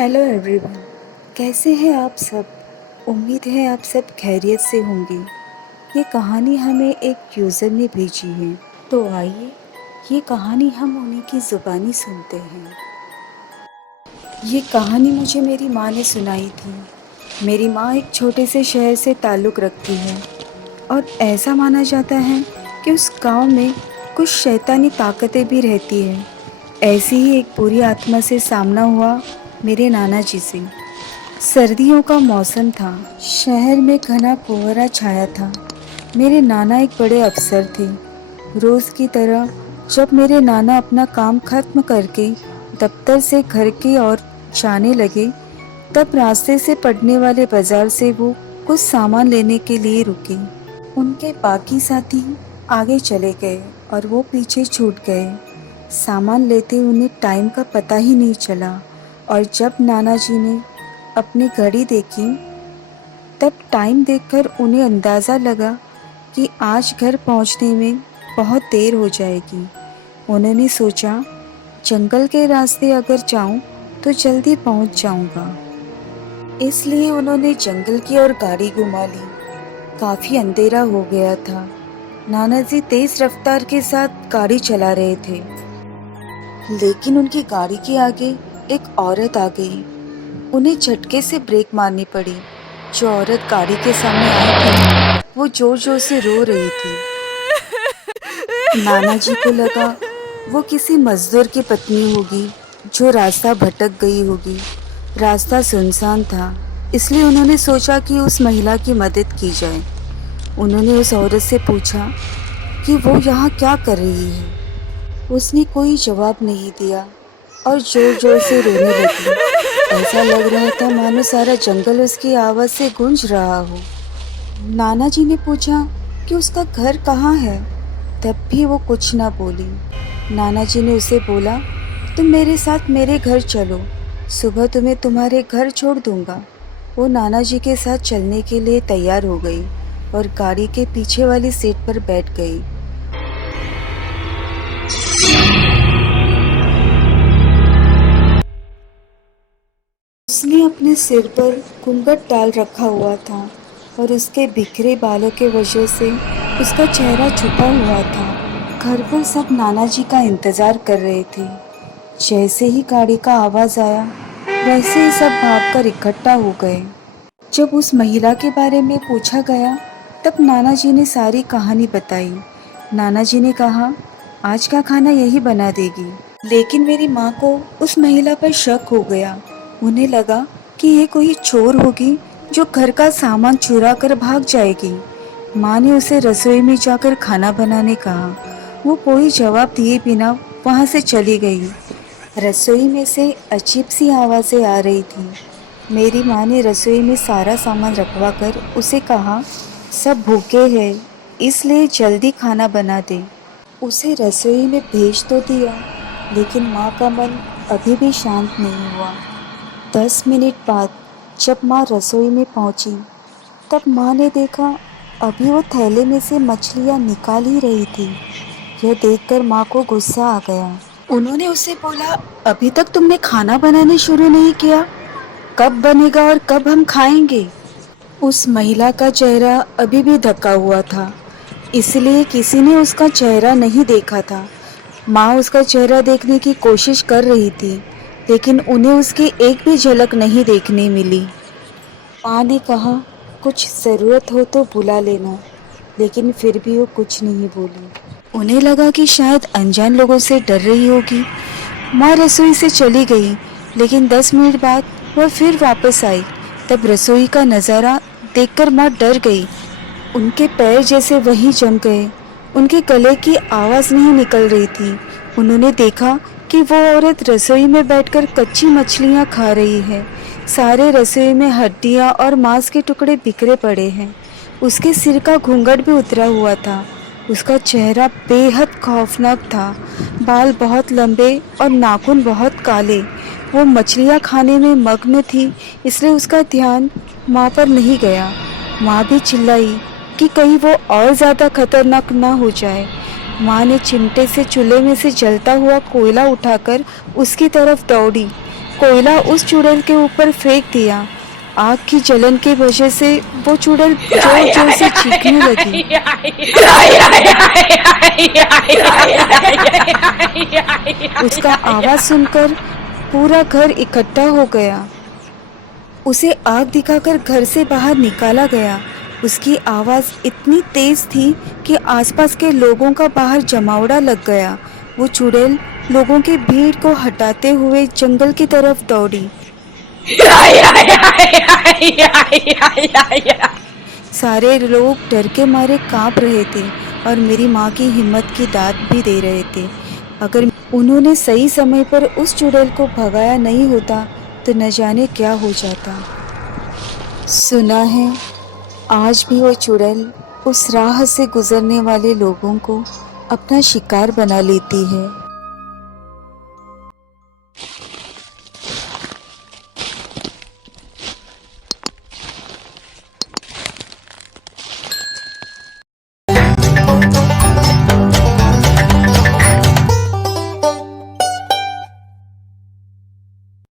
Hello everyone. कैसे हैं आप सब? उम्मीद है आप सब खैरियत से होंगे। ये कहानी हमें एक यूज़र ने भेजी है, तो आइए ये कहानी हम उन्हीं की ज़ुबानी सुनते हैं। ये कहानी मुझे मेरी माँ ने सुनाई थी। मेरी माँ एक छोटे से शहर से ताल्लुक़ रखती है और ऐसा माना जाता है कि उस गांव में कुछ शैतानी ताकतें भी रहती हैं। ऐसी ही एक बुरी आत्मा से सामना हुआ मेरे नाना जी से। सर्दियों का मौसम था। शहर में घना कोहरा छाया था। मेरे नाना एक बड़े अफसर थे। रोज़ की तरह जब मेरे नाना अपना काम खत्म करके दफ्तर से घर की ओर जाने लगे, तब रास्ते से पड़ने वाले बाजार से वो कुछ सामान लेने के लिए रुके। उनके बाकी साथी आगे चले गए और वो पीछे छूट गए। सामान लेते उन्हें टाइम का पता ही नहीं चला और जब नाना जी ने अपनी घड़ी देखी, तब टाइम देखकर उन्हें अंदाज़ा लगा कि आज घर पहुंचने में बहुत देर हो जाएगी। उन्होंने सोचा, जंगल के रास्ते अगर जाऊं तो जल्दी पहुंच जाऊंगा। इसलिए उन्होंने जंगल की ओर गाड़ी घुमा ली। काफ़ी अंधेरा हो गया था। नाना जी तेज रफ्तार के साथ गाड़ी चला रहे थे, लेकिन उनकी गाड़ी के आगे एक औरत आ गई। उन्हें झटके से ब्रेक मारनी पड़ी। जो औरत गाड़ी के सामने आई थी, वो जोर जोर से रो रही थी। नाना जी को लगा वो किसी मजदूर की पत्नी होगी जो रास्ता भटक गई होगी। रास्ता सुनसान था, इसलिए उन्होंने सोचा कि उस महिला की मदद की जाए। उन्होंने उस औरत से पूछा कि वो यहाँ क्या कर रही है। उसने कोई जवाब नहीं दिया और जोर जोर से रोने लगी। ऐसा लग रहा था मानो सारा जंगल उसकी आवाज़ से गूंज रहा हो। नाना जी ने पूछा कि उसका घर कहाँ है, तब भी वो कुछ ना बोली। नाना जी ने उसे बोला, तुम मेरे साथ मेरे घर चलो, सुबह तुम्हें तुम्हारे घर छोड़ दूंगा। वो नाना जी के साथ चलने के लिए तैयार हो गई और गाड़ी के पीछे वाली सीट पर बैठ गई। उसने अपने सिर पर घूंघट डाल रखा हुआ था और उसके बिखरे बालों के वजह से उसका चेहरा छुपा हुआ था। घर पर सब नाना जी का इंतज़ार कर रहे थे। जैसे ही गाड़ी का आवाज़ आया, वैसे ही सब भागकर इकट्ठा हो गए। जब उस महिला के बारे में पूछा गया, तब नाना जी ने सारी कहानी बताई। नाना जी ने कहा, आज का खाना यही बना देगी। लेकिन मेरी माँ को उस महिला पर शक हो गया। उन्हें लगा कि ये कोई चोर होगी जो घर का सामान चुरा कर भाग जाएगी। माँ ने उसे रसोई में जाकर खाना बनाने कहा। वो कोई जवाब दिए बिना वहाँ से चली गई। रसोई में से अजीब सी आवाज़ें आ रही थी। मेरी माँ ने रसोई में सारा सामान रखवा कर उसे कहा, सब भूखे हैं, इसलिए जल्दी खाना बना दे। उसे रसोई में भेज तो दिया, लेकिन माँ का मन अभी भी शांत नहीं हुआ। 10 मिनट बाद जब माँ रसोई में पहुंची, तब माँ ने देखा अभी वो थैले में से मछलियाँ निकाल ही रही थी। यह देखकर माँ को गुस्सा आ गया। उन्होंने उसे बोला, अभी तक तुमने खाना बनाने शुरू नहीं किया, कब बनेगा और कब हम खाएंगे? उस महिला का चेहरा अभी भी ढका हुआ था, इसलिए किसी ने उसका चेहरा नहीं देखा था। माँ उसका चेहरा देखने की कोशिश कर रही थी, लेकिन उन्हें उसकी एक भी झलक नहीं देखने मिली। माँ ने कहा, कुछ ज़रूरत हो तो बुला लेना, लेकिन फिर भी वो कुछ नहीं बोली। उन्हें लगा कि शायद अनजान लोगों से डर रही होगी। माँ रसोई से चली गई, लेकिन 10 मिनट बाद वह फिर वापस आई। तब रसोई का नज़ारा देखकर माँ डर गई। उनके पैर जैसे वहीं जम गए। उनके गले की आवाज़ नहीं निकल रही थी। उन्होंने देखा कि वो औरत रसोई में बैठकर कच्ची मछलियाँ खा रही है। सारे रसोई में हड्डियाँ और मांस के टुकड़े बिखरे पड़े हैं। उसके सिर का घूंघट भी उतरा हुआ था। उसका चेहरा बेहद खौफनाक था। बाल बहुत लंबे और नाखून बहुत काले। वो मछलियाँ खाने में मग्न थी, इसलिए उसका ध्यान माँ पर नहीं गया। माँ भी चिल्लाई कि कहीं वो और ज़्यादा खतरनाक ना हो जाए। माँ ने चिमटे से चूल्हे में से जलता हुआ कोयला उठाकर उसकी तरफ दौड़ी। कोयला उस चुड़ैल के ऊपर फेंक दिया। आग की जलन की वजह से वो चुड़ैल जोर जोर से चीखने लगी। उसका आवाज सुनकर पूरा घर इकट्ठा हो गया। उसे आग दिखाकर घर से बाहर निकाला गया। उसकी आवाज़ इतनी तेज थी कि आसपास के लोगों का बाहर जमावड़ा लग गया। वो चुड़ैल लोगों की भीड़ को हटाते हुए जंगल की तरफ दौड़ी। सारे लोग डर के मारे कांप रहे थे और मेरी माँ की हिम्मत की दाद भी दे रहे थे। अगर उन्होंने सही समय पर उस चुड़ैल को भगाया नहीं होता तो न जाने क्या हो जाता। सुना है आज भी वो चुड़ैल उस राह से गुजरने वाले लोगों को अपना शिकार बना लेती है।